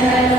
Amen.